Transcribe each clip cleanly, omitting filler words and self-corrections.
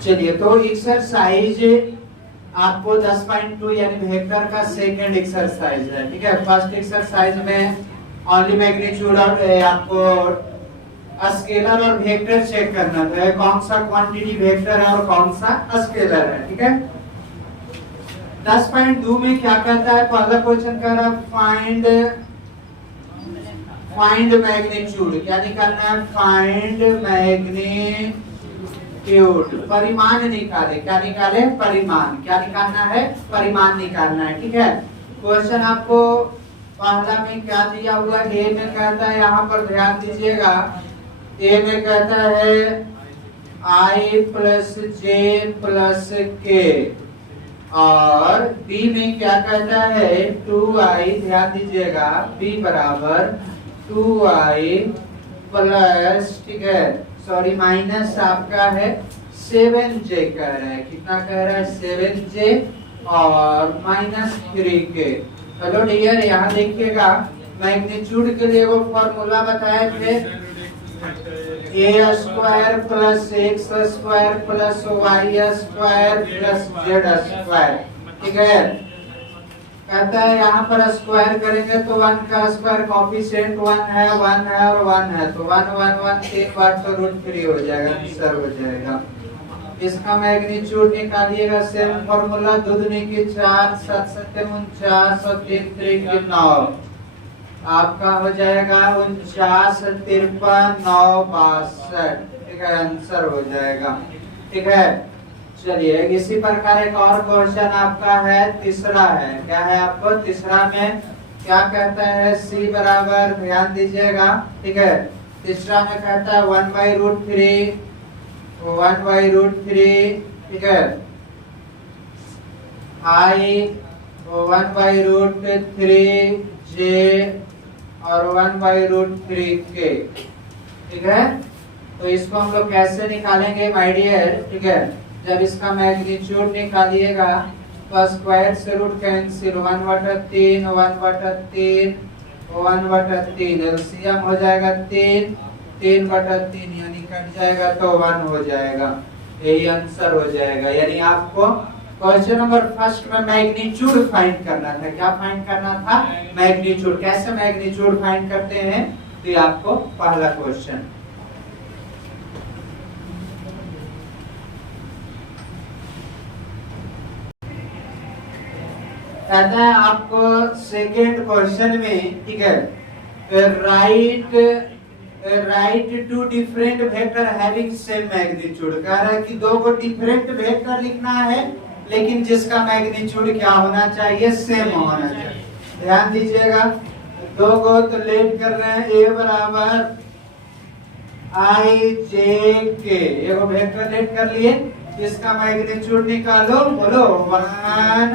चलिए, तो एक्सरसाइज आपको 10.2 यानी वेक्टर का सेकंड एक्सरसाइज है। ठीक है, फर्स्ट एक्सरसाइज में ओनली मैग्नीट्यूड और आपको स्केलर और वेक्टर चेक करना था, कौन सा क्वांटिटी वेक्टर है और कौन सा स्केलर है। ठीक है, 10.2 में क्या कहता है, पहला क्वेश्चन कह रहा है फाइंड मैग्नीट्यूड। क्या निकालना है, फाइंड मैग्नीट्यूड, परिमाण निकाले। क्या निकाले, परिमाण। क्या निकालना है, परिमाण निकालना है। ठीक है, क्वेश्चन आपको पहला में क्या दिया हुआ, ए में कहता है, यहाँ पर ध्यान दीजिएगा, ए में कहता है i प्लस जे प्लस के, और बी में क्या कहता है 2i, ध्यान दीजिएगा, b बराबर 2i प्लस, ठीक है, सॉरी माइनस आपका है 7j कह रहा है। कितना कह रहा है, 7j और माइनस 3k। चलो डियर, यहाँ देखिएगा मैग्नीट्यूड के लिए वो फॉर्मूला बताए थे, a square plus x square plus y square plus z square. ठीक है, कहता है यहाँ पर स्क्वायर करेंगे तो 1 का स्क्वायर कोएफिशिएंट 1 है और 1 है, तो 1 1 1 3 बार तो √3 हो जाएगा, आंसर हो जाएगा। इसका मैग्नीट्यूड निकालिएगा, सेम फॉर्मूला, दूधनी की 4 7 7 49 और 3 3 की 9, आपका हो जाएगा 49 53 9 62। ठीक है, आंसर हो जाएगा। ठीक है, चलिए इसी प्रकार एक और क्वेश्चन आपका है, तीसरा है। क्या है आपको, तीसरा में क्या कहता है, c बराबर, ध्यान दीजिएगा, ठीक है, तीसरा में कहता है 1/√3, 1/√3, ठीक है, i 1/√3j और 1/√3k। ठीक है, तो इसको हम लोग कैसे निकालेंगे माय डियर। ठीक है, जब इसका मैग्नीट्यूड निकालिएगा तो स्क्वायर से रूट कैंसिल, 1/3 1/3 1/3, एलसीएम हो जाएगा 3 3/3, यानी कट जाएगा तो 1 हो जाएगा। यही आंसर हो जाएगा। यानी आपको क्वेश्चन नंबर फर्स्ट में मैग्नीट्यूड फाइंड करना था। क्या फाइंड करना था, मैग्नीट्यूड। कैसे मैग्नीट्यूड फाइंड करते हैं, तो ये आपको पहला क्वेश्चन। कहता है आपको सेकेंड क्वेश्चन में, ठीक है, write two different vector having same magnitude. कह रहा है कि दो को डिफरेंट वेक्टर लिखना है, लेकिन जिसका मैग्नीट्यूड क्या होना चाहिए, सेम होना चाहिए। ध्यान दीजिएगा, दो को तो लेट कर रहे हैं, a बराबर i j k, एगो वेक्टर लेट कर लिए, इसका मैग्नीट्यूड निकालो, बोलो 1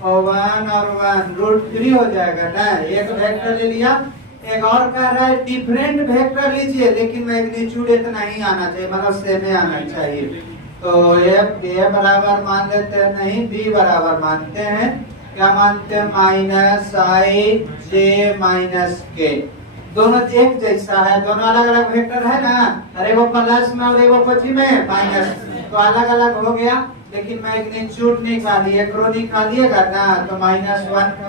और 1 और 1 √3 हो जाएगा ना। एक वेक्टर ले लिया, एक और कह रहा है डिफरेंट वेक्टर लीजिए, लेकिन मैग्नीट्यूड इतना ही आना चाहिए, मतलब सेम ही आना चाहिए। तो ए बराबर मान लेते हैं, नहीं b बराबर मानते हैं। क्या मानते हैं, -i j -k। दोनों एक जैसा है, दोनों अलग अलग वेक्टर है ना, अरे वो प्लस में और वो कोची में माइनस, तो अलग अलग हो गया, लेकिन मैग्नीट्यूड निकालिए, क्रो निकालिएगा ना, तो -1 का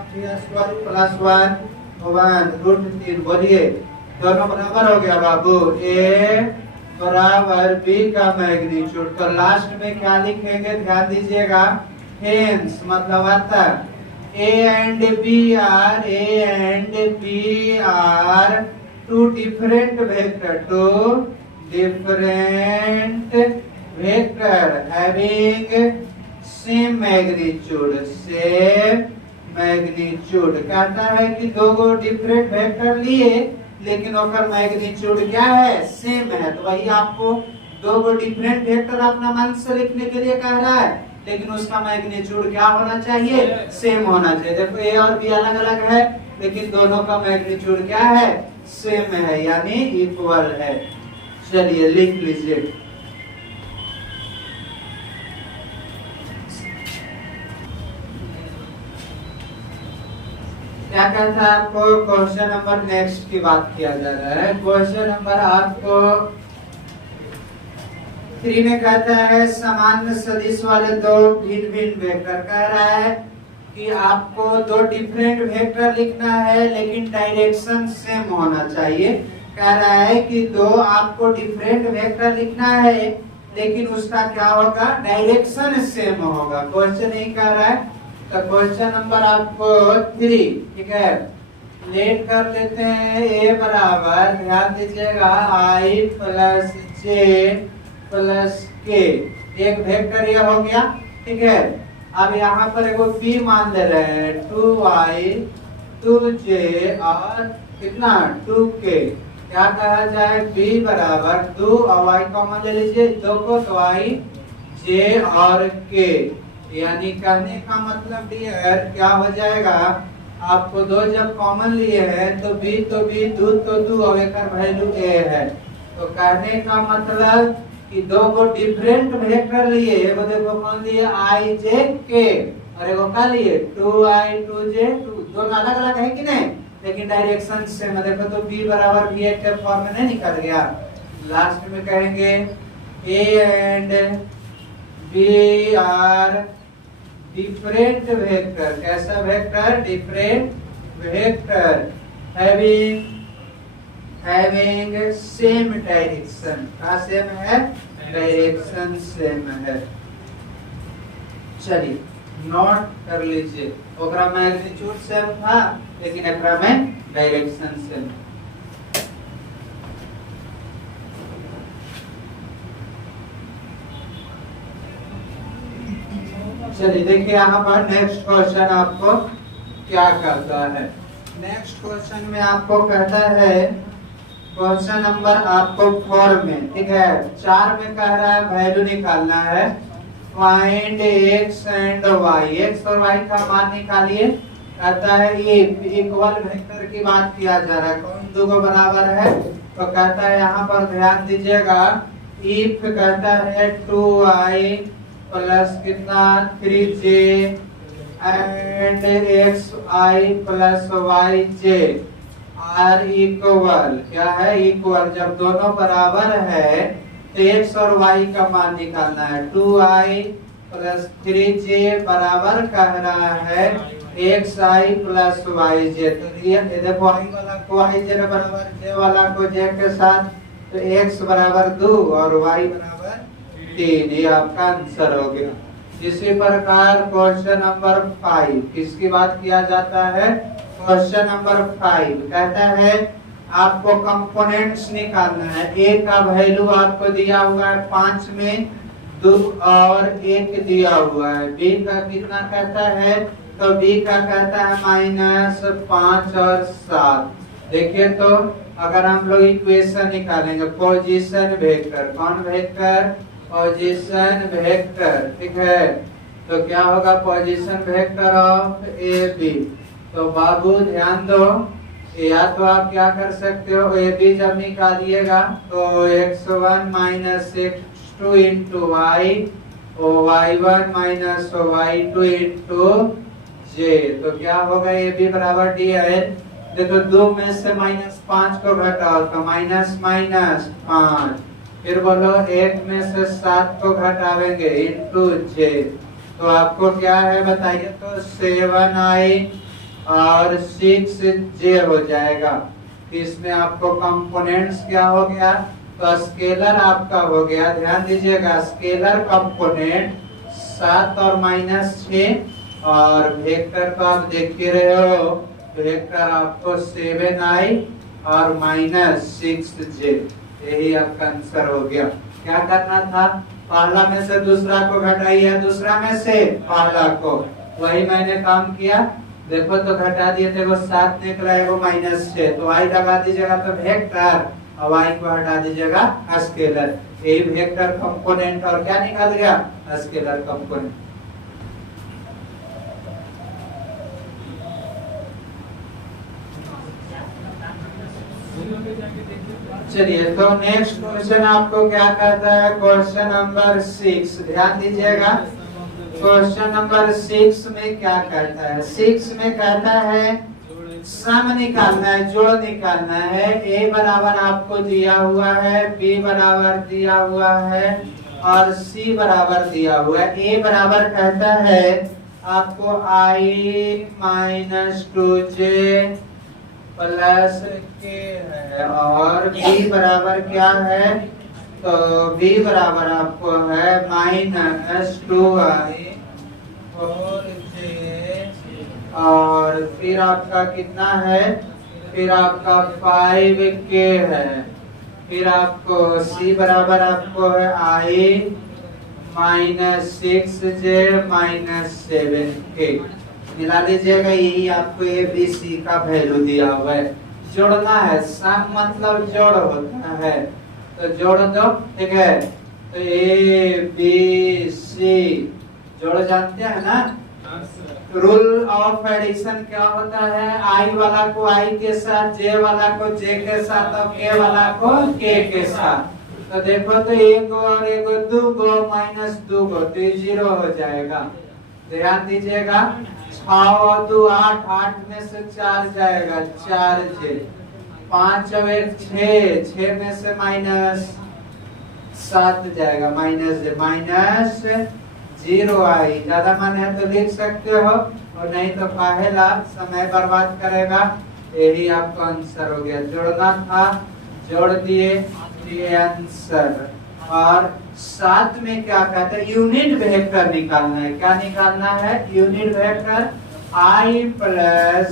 प्लस 1 √3, बोलिए दोनों बराबर हो गया बाबू, a बराबर b का मैग्नीट्यूड। तो लास्ट में क्या लिखेंगे, ध्यान दीजिएगा, हेंस मतलब अतः a and b are two different vector having same magnitude, कहता है कि दो गो डिफरेंट वेक्टर लिए, लेकिन ओकर मैग्नीट्यूड क्या है, सेम है। तो वही आपको दो गो डिफरेंट वेक्टर अपना मन से लिखने के लिए कह रहा है, लेकिन उसका मैग्नीट्यूड क्या होना चाहिए, सेम होना चाहिए। देखो ए और बी अलग अलग है, लेकिन दोनों का मैग्नीट्यूड क्या है, सेम है, यानी इक्वल है। चलिए लिख लीजिए, क्या कहता है आपको, क्वेश्चन नंबर नेक्स्ट की बात किया जा रहा है। क्वेश्चन नंबर आपको 3 में कहता है समान सदिश वाले दो भिन्न भिन्न वेक्टर। कह रहा है कि आपको दो डिफरेंट वेक्टर लिखना है लेकिन डायरेक्शन सेम होना चाहिए। कह रहा है कि दो आपको डिफरेंट वेक्टर लिखना है लेकिन उसका क्या होगा, डायरेक्शन सेम होगा। क्वेश्चन यही कह रहा है। तो क्वेश्चन नंबर आपको 3, ठीक है, लेट कर लेते हैं। ए बराबर, ध्यान दीजिएगा, i प्लस जे प्लस के, एक वेक्टर ये हो गया, ठीक है। अब यहाँ पर एगो बी मान ले रहे हैं, 2i 2j और कितना 2k। क्या कहा जाए, b बराबर 2 और y कॉमन ले लीजिए, 2 को तो i j और k, यानी कहने का मतलब डियर क्या हो जाएगा, आपको दो जब कॉमन लिए हैं तो b तो b, दो तो दो और एक वैल्यू a है। तो कहने का मतलब कि दो को डिफरेंट वेक्टर लिए, एगो देखो कौन लिए i j k और एगो का लिए 2i 2j 2, दोनों अलग अलग है कि नहीं, लेकिन डायरेक्शन से मैं देखो तो b बराबर b के फॉर्म में नहीं निकल गया। लास्ट में कहेंगे a and b are different vector. कैसा vector, different vector having same direction। का सेम है, डायरेक्शन सेम है। चलिए नोट कर लीजिए, ओकरा में मैग्नीट्यूड सेम था लेकिन एकरा में डायरेक्शन सेम। चलिए देखिए यहाँ पर नेक्स्ट क्वेश्चन आपको क्या कहता है। नेक्स्ट क्वेश्चन में आपको कहता है, क्वेश्चन नंबर आपको 4 में, ठीक है, 4 में कह रहा है वैल्यू निकालना है, find x and y, x और y का मान निकालिए। कहता है ये इक्वल वेक्टर की बात किया जा रहा है, कौन दो को बराबर है। तो कहता है यहाँ पर ध्यान दीजिएगा, इफ कहता है 2i प्लस कितना 3j and xi plus yj are equal, क्या है, इक्वल। जब दोनों बराबर है तो x और y का मान निकालना है। 2i प्लस 3j बराबर कह रहा है xi प्लस yj। तो ये देखो i वाला को yj बराबर, j वाला को j के साथ, तो x बराबर 2 और y बराबर 3, ये आपका आंसर हो गया। इसी प्रकार क्वेश्चन नंबर 5 किसकी बात किया जाता है, क्वेश्चन नंबर 5 कहता है आपको कंपोनेंट्स निकालना है। a का वैल्यू आपको दिया हुआ है 5 में 2 और 1 दिया हुआ है। b का कितना कहता है, तो b का कहता है -5 और 7। देखिए तो अगर हम लोग इक्वेशन निकालेंगे, पोजीशन वेक्टर, कौन वेक्टर, पोजीशन वेक्टर, ठीक है। तो क्या होगा, position vector of A B. तो बाबू ध्यान दो, या तो आप क्या कर सकते हो, ए बी जब निकालिएगा तो x1 minus x2 into y, y1 minus y2 into j. तो क्या होगा, ए बी बराबर डी है। देखो 2 में से -5 को घटाओ तो माइनस माइनस 5, फिर बोलो 1 में से 7 को घटावेंगे इंटू जे। तो आपको क्या है बताइए, तो 7i और 6j हो जाएगा। इसमें आपको कंपोनेंट्स क्या हो गया, तो स्केलर आपका हो गया। ध्यान दीजिएगा, स्केलर कंपोनेंट 7 और -6 और वेक्टर को आप देख ही रहे हो, वेक्टर आपको 7i और -6j, यही आपका आंसर हो गया। क्या करना था, पहला में से दूसरा को घटाइए, दूसरा में से पहला को, वही मैंने काम किया। देखो तो घटा दिए थे, वो 7 निकला है, वो -6, तो y लगा दीजिएगा तो वेक्टर और y को हटा दीजिएगा स्केलर। यही वेक्टर कंपोनेंट और क्या निकल गया, स्केलर कंपोनेंट। चलिए तो नेक्स्ट क्वेश्चन आपको क्या कहता है, क्वेश्चन नंबर 6, ध्यान दीजिएगा। क्वेश्चन नंबर 6 में क्या कहता है, 6 में कहता है सम निकालना है, जोड़ निकालना है। a बराबर आपको दिया हुआ है, b बराबर दिया हुआ है और सी बराबर दिया हुआ है। ए बराबर कहता है आपको i माइनस 2j प्लस के है, और b बराबर क्या है, तो b बराबर आपको है माइनस 2i और j, और फिर आपका कितना है, फिर आपका 5k है, फिर आपको c बराबर आपको है i minus 6j minus 7k मिला लीजिएगा। यही आपको ए बी सी का वैल्यू दिया हुआ है, जोड़ना है। सम मतलब जोड़ होता है, तो जोड़ दो, ठीक है। तो ए बी सी जोड़ जानते हैं ना। रूल ऑफ एडिशन क्या होता है, आई वाला को आई के साथ, जे वाला को जे के साथ और के वाला को के साथ। तो देखो तो एक और एक दो गो माइनस 2 गो तो ये 0 हो जाएगा। ध्यान दीजिएगा, 6 और 2 8, 8 में से 4 जाएगा 4j, 5 और 1 6, 6 में से माइनस 7 जाएगा माइनस j, माइनस 0i। ज्यादा मन है तो लिख सकते हो, और नहीं तो पहला समय बर्बाद करेगा। यही आपका आंसर हो गया, जोड़ना था जोड़ दिए, ये आंसर। और साथ में क्या कहते हैं, यूनिट वेक्टर निकालना है। क्या निकालना है, unit vector i plus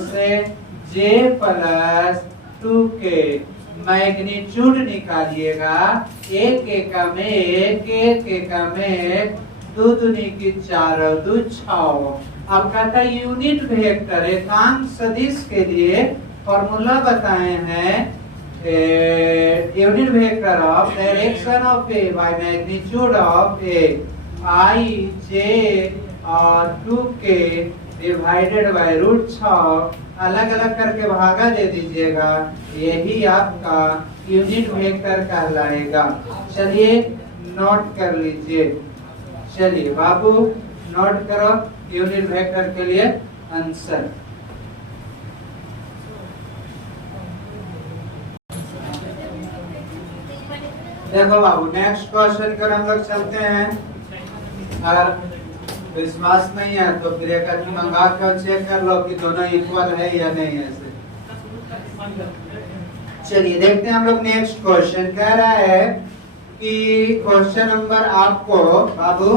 j plus 2k magnitude निकालिएगा। एक एकम में एक एकम में 2 दूनी की 4 और 2 6। अब कहता है यूनिट वेक्टर एकांक सदिश के लिए फॉर्मूला बताए हैं, unit vector of direction of a by magnitude of A i j और 2k डिवाइडेड बाय √6, अलग अलग करके भागा दे दीजिएगा। यही आपका यूनिट वेक्टर कहलाएगा। चलिए नोट कर लीजिए, चलिए बाबू नोट करो यूनिट वेक्टर के लिए आंसर। देखो बाबू नेक्स्ट क्वेश्चन कर हम लोग चलते हैं। अगर विश्वास नहीं है तो फिर एक आदमी मंगा कर चेक कर लो कि दोनों इक्वल है या नहीं। ऐसे चलिए देखते हैं हम लोग नेक्स्ट क्वेश्चन। कह रहा है कि क्वेश्चन नंबर आपको बाबू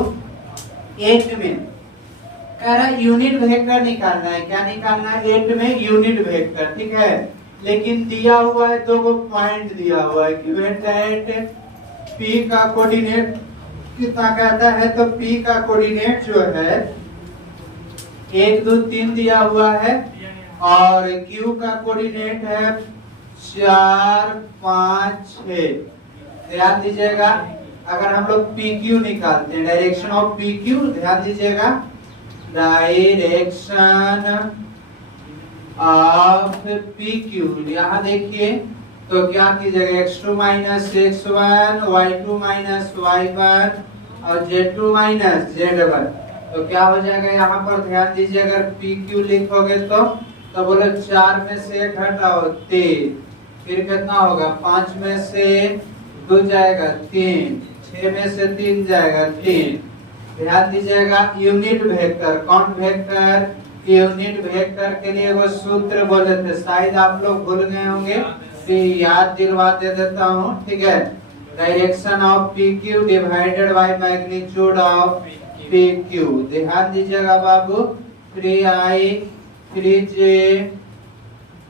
8 में कह रहा है यूनिट वेक्टर निकालना है। क्या निकालना है, 8 में यूनिट वेक्टर, ठीक है। लेकिन दिया हुआ है 2 पॉइंट दिया हुआ है कि दैट P का कोऑर्डिनेट कितना कहता है, तो P का कोऑर्डिनेट जो है 1 2 3 दिया हुआ है, और Q का कोऑर्डिनेट है 4 5 6। ध्यान दीजिएगा, अगर हम लोग PQ निकालते हैं, डायरेक्शन ऑफ PQ, ध्यान दीजिएगा डायरेक्शन ऑफ PQ। यहाँ देखिए तो क्या कीजिएगा, x2 minus x1, y2 minus y1 और z2 माइनस z1। तो क्या हो जाएगा यहाँ पर, ध्यान दीजिए, अगर PQ लिखोगे तो बोलो 4 में से 1 घटाओ 3, फिर कितना होगा, 5 में से 2 जाएगा 3, 6 में से 3 जाएगा 3। ध्यान दीजिएगा यूनिट वेक्टर, कौन वेक्टर, यूनिट वेक्टर के लिए वो सूत्र बोले थे, शायद आप लोग भूल गए होंगे, याद दिलवा दे देता हूँ, ठीक है। Direction of PQ divided by magnitude of PQ। ध्यान दीजिएगा बाबू, 3i 3j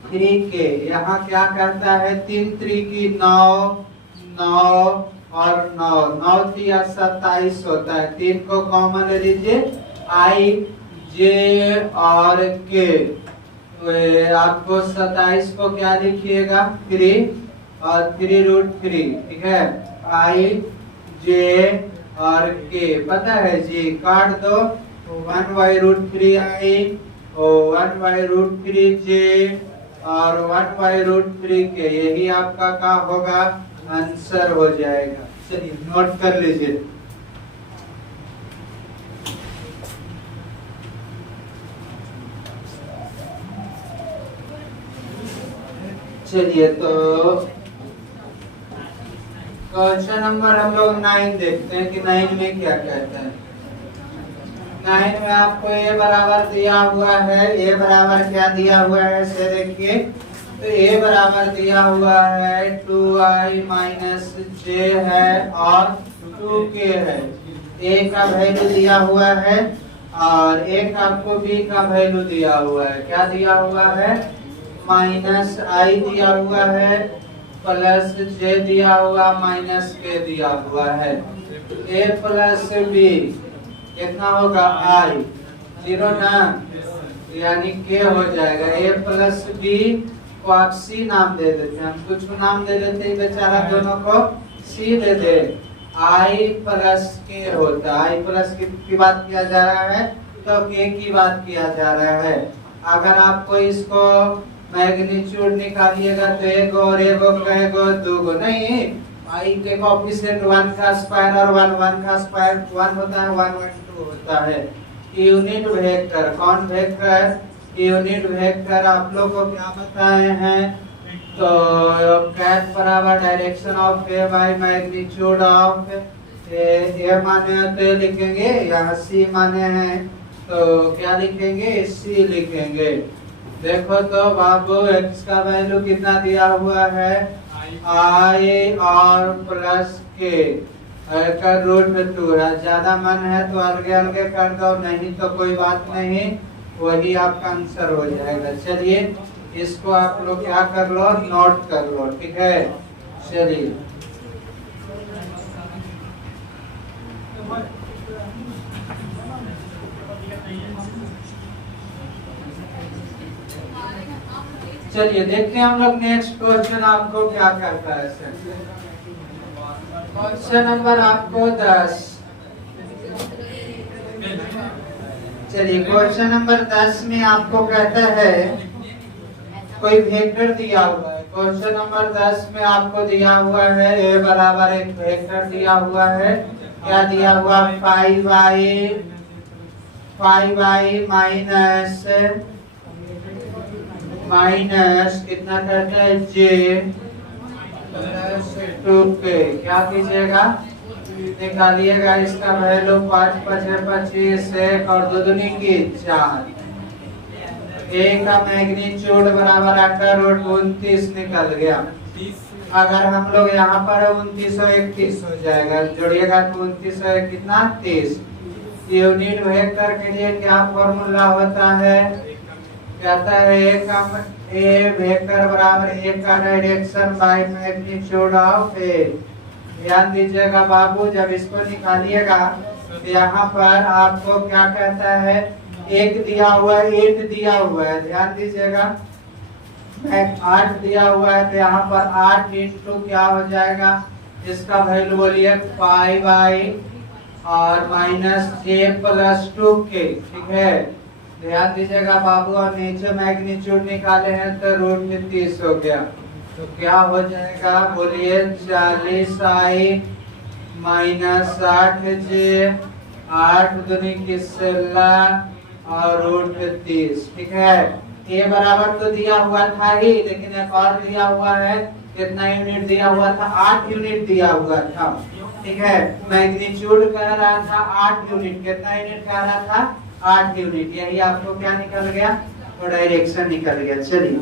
3k। यहाँ क्या कहता है, 3 3 की 9 9 और 9 9 3 27 होता है। 3 को कॉमन ले लीजिए, i j और k। आपको 27 को क्या लिखिएगा, 3 और 3√3, ठीक है। i j और k पता है जी, काट दो, 1/√3i और 1/√3j और 1/√3k। यही आपका क्या होगा, आंसर हो जाएगा। चलिए नोट कर लीजिए। चलिए तो क्वेश्चन नंबर हम लोग 9 देखते हैं कि 9 में क्या कहता है। 9 में आपको a बराबर दिया हुआ है, a बराबर क्या दिया हुआ है से देखिए, तो a बराबर दिया हुआ है 2i माइनस j है और 2k है। a का वैल्यू दिया हुआ है और एक आपको b का वैल्यू दिया हुआ है। क्या दिया हुआ है? माइनस i दिया हुआ है प्लस j दिया हुआ माइनस k दिया हुआ है। a प्लस b कितना होगा? i 0 ना, यानी k हो जाएगा। a प्लस b को आप c नाम दे देते हैं, हम कुछ नाम दे देते हैं, बेचारा दोनों को c they they. i plus k होता है। i प्लस की बात किया जा रहा है तो k की बात किया जा रहा है। अगर आपको इसको मैग्नीट्यूड निकालिएगा तो एक और एक कहेगा दो गो नहीं, i के कोएफिशिएंट 1 का स्क्वायर और 1 का स्क्वायर 1 होता है, 1 2 होता है। यूनिट वेक्टर, कौन वेक्टर? यूनिट वेक्टर आप लोग को क्या बताए हैं? तो कैट बराबर direction of a by magnitude of a माने तो लिखेंगे, यहाँ सी माने हैं तो क्या लिखेंगे? सी लिखेंगे। देखो तो बाबू x का वैल्यू कितना दिया हुआ है? i और प्लस k का रूट 2 है। ज्यादा मन है तो अलगे अलगे कर दो, नहीं तो कोई बात नहीं, वही आपका आंसर हो जाएगा। चलिए इसको आप लोग क्या कर लो? नोट कर लो, ठीक है। चलिए चलिए देखते हैं हम लोग नेक्स्ट क्वेश्चन आपको क्या करता है। क्वेश्चन नंबर आपको 10। चलिए क्वेश्चन नंबर 10 में आपको कहता है कोई वेक्टर दिया हुआ है। क्वेश्चन नंबर 10 में आपको दिया हुआ है a बराबर एक वेक्टर दिया हुआ है। क्या दिया हुआ? 5i माइनस कितना कहते हैं j प्लस 2k। क्या कीजिएगा? निकालिएगा इसका वैल्यू 5 5 25 1 और 2 दूनी की 4। a का मैग्नीट्यूड बराबर आपका रूट 29 निकल गया। अगर हम लोग यहाँ पर 29 और 31 हो जाएगा, जोड़िएगा तो 29 और 1 कितना? 30। यूनिट वेक्टर के लिए क्या फॉर्मूला होता है? कहता है ए वेक्टर बराबर ए का डायरेक्शन बाय मैग्नीट्यूड ऑफ ए। ध्यान दीजिएगा बाबू, जब इसको निकालिएगा तो यहाँ पर आपको क्या कहता है? एक दिया हुआ है, 8 दिया हुआ है। ध्यान दीजिएगा 8 दिया हुआ है तो यहाँ पर 8 इंटू क्या हो जाएगा? इसका वैल्यू बोलिए 5i और माइनस j प्लस 2k, ठीक है। ध्यान दीजिएगा बाबू, और नीचे मैग्नीट्यूड निकाले हैं तो रूट में 30 हो गया, तो क्या हो जाएगा? बोलिए 40i माइनस 8j 8 दूनी की 16 और रूट 30, ठीक है। ये बराबर तो दिया हुआ था ही, लेकिन एक और दिया हुआ है। कितना यूनिट दिया हुआ था? 8 यूनिट दिया हुआ था, ठीक है। मैग्नीट्यूड कह रहा था 8 यूनिट, कितना यूनिट कह रहा था? 8 यूनिट। यही आपको क्या निकल गया? तो डायरेक्शन निकल गया। चलिए